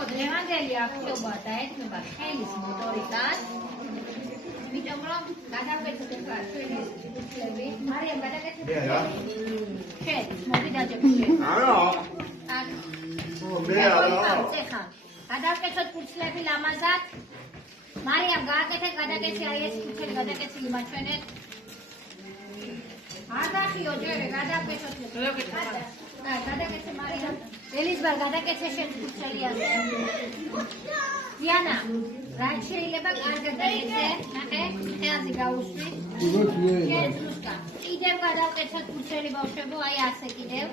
ხო დღევანდელი აქტიობა დაეთმობა ხელის მოტორიკას. იმიტომ რომ გადავგეცოთ ახლა ჩვენი ფუძლები. მარიამ გადაგეცეთ. შენ მოდი დაჯერე. არა. ეხა გადავგეცოთ ფუძლები ლამაზად. მარიამ გააკეთე გადაგეცე აი ეს ფუძლები გადაგეცილი მაჩვენეთ. ადახიო ჯერე გადავგეცოთ. გადაგეცე მარიამ. ელიზბარ გადაგეცე შენ ფუძლიაზე. დიანა რა შეიძლება კარგად დაეცე? ნახე, ხელზე გაუსვი. შენ ზუსტად. კიდევ გადავკეცოთ ფუძლები ბავშვებო, აი ასე კიდევ.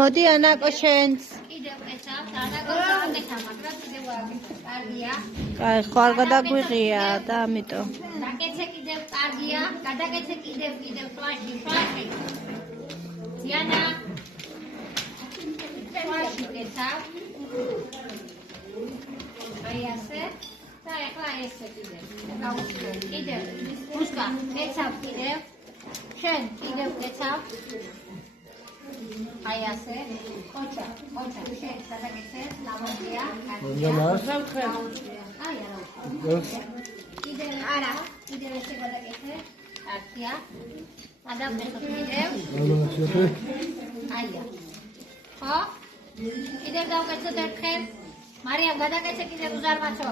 მოდი ანაკო შენც. კიდევ კეცავთ, ანაკო გავაკეთა, მაგრამ კიდევ კარგია. აი, ხო არ გადაგვიღია და ამიტომ. დაკეცე კიდევ კარგია, გადაგეცე კიდევ შვაში. დიანა შვაში კეცავ. აი ასე. და ეხლა ესე კიდევ. გავუსვი. კიდევ. რუსკა, კეცავ კიდევ. შენ კიდევ კეცავ. აი ასე. ოჩა, შენ გადაგეცე, ლამაზია. აი არა. კიდევ არა. კიდევ ესე გადაგეცე. არტია. გადავდეხო კიდევ. აია. ხო? კიდევ დავკეცოთ ერთხელ. მარიამ გადაგეცე კიდევ უზარმაცო.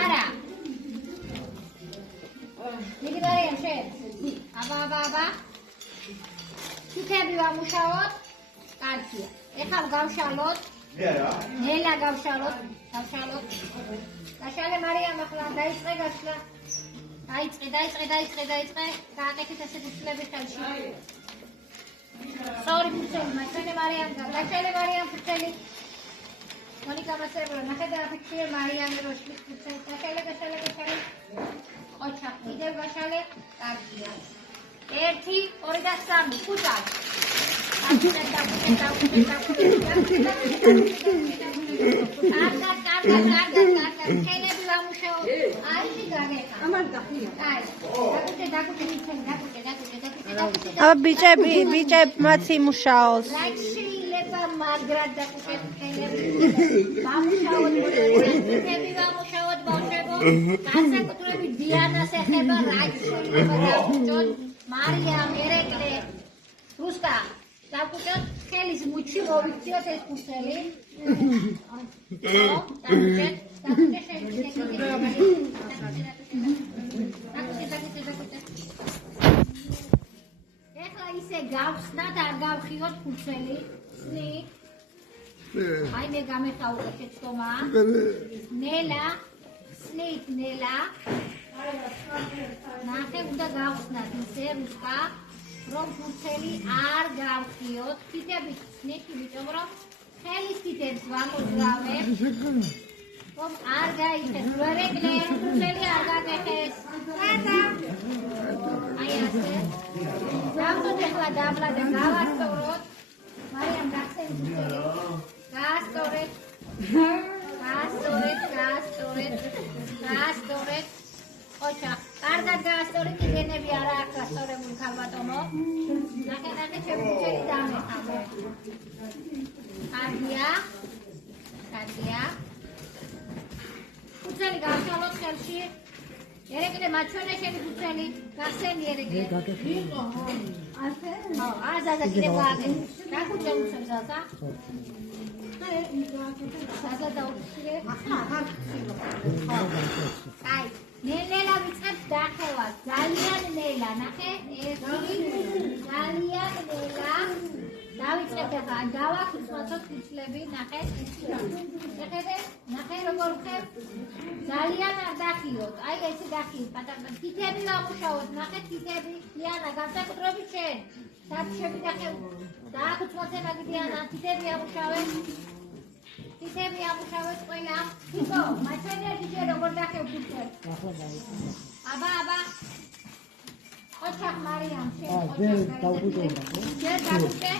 არა. მიდი მარიამ შენ. აბა. თითები ვამუშაოთ. კარგია. ეხლა გავშალოთ. ნელა გავშალოთ. გაშალე მარიამ ახლა დაიწყე გაშლა. დაიწყე. გააკეთეთ ასე ფუძლები ხელში. სორი ფუძლები, მაჩვენე მარიამ. გაშალე მარიამ ფუძლები. მონიკა მასერბრო, ნახე და აფიქსირე მარიამი როშლი ფუძლები. გაშალე. ოჩა, კიდევ გაშალე. კარგია. 1, 2 და 3 ფუძალ. კარგად. ხელები ვამუშაო. აი გაგეხა. ამან დახია. აი. დაგუჭე. აბა ბიჭებმაც იმუშაოს. რა შეიძლება მაგრად დაგუჭეთ ხელები. ვამუშაოთ მოწონები ვამუშაოთ ბავშვებო. განსაკუთრებით დიანას ეხება რა შეიძლება დაგუჭოთ. მარიამ ერეკლე. რუსკა დაგუჭოთ ხელის მუჩი მოვიქციოთ ეს ფუძელი. დაგუჭე ეხლა ისე გავხსნათ, არ გავხიოთ ფუძელი. აი მე გამეხაურე შეცდომა. ნელა. ნახე უნდა გავხსნათ ისე რუსკა, რომ ფუძელი არ გავხიოთ. თითები ხსნით, იმიტომ რომ ხელის თითებს ვამოძრავებ. რომ არ გაიხეს, ვერეკლე, ფუძელი არ გაგეხეს. აი ასე. დავდოთ ახლა დაბლა და გავასწოროთ. მარიამ გახსენე ფუძელი. გაასწორეთ. ოჩა, კარგად გაასწორეთ, იდენები არა აქვს ასწორებული ქალბატონო. ნახე, ჩემი ფუძელი დამეხამე. კარგია. ფუძელი გავშალოთ ხელში. ერეკლე მაჩვენე შენი ფუძელი. გახსენი ერეკლე. იყო. ასე? ხო, აზაზა კიდე გააკეთე. გაგუჭე უცებს აზა. აზა დაუხსირე. ახლა. აი, ნელა ვიწყებ დახევას. ძალიან ნელა, ნახე, ძალიან ნელა. დავიწყებ ახლა, დავახსნათ ფუძლები, ნახე. შეხედე, ნახე როგორ ხარ. ძალიან არ დახიოთ. აი ესე დახიოთ, პატარა თითები ვამუშაოთ, ნახე თითები. დიანა, განსაკუთრებით შენ. საჩები დახევ. დაახსნათე მაგ დიანა, თითები ამუშავეთ. ყველა. თითო, მაჩვენე თითე როგორ დახევ ფუძლებს. აბა. ოჩა მარიამ შენ. დაგუჭე.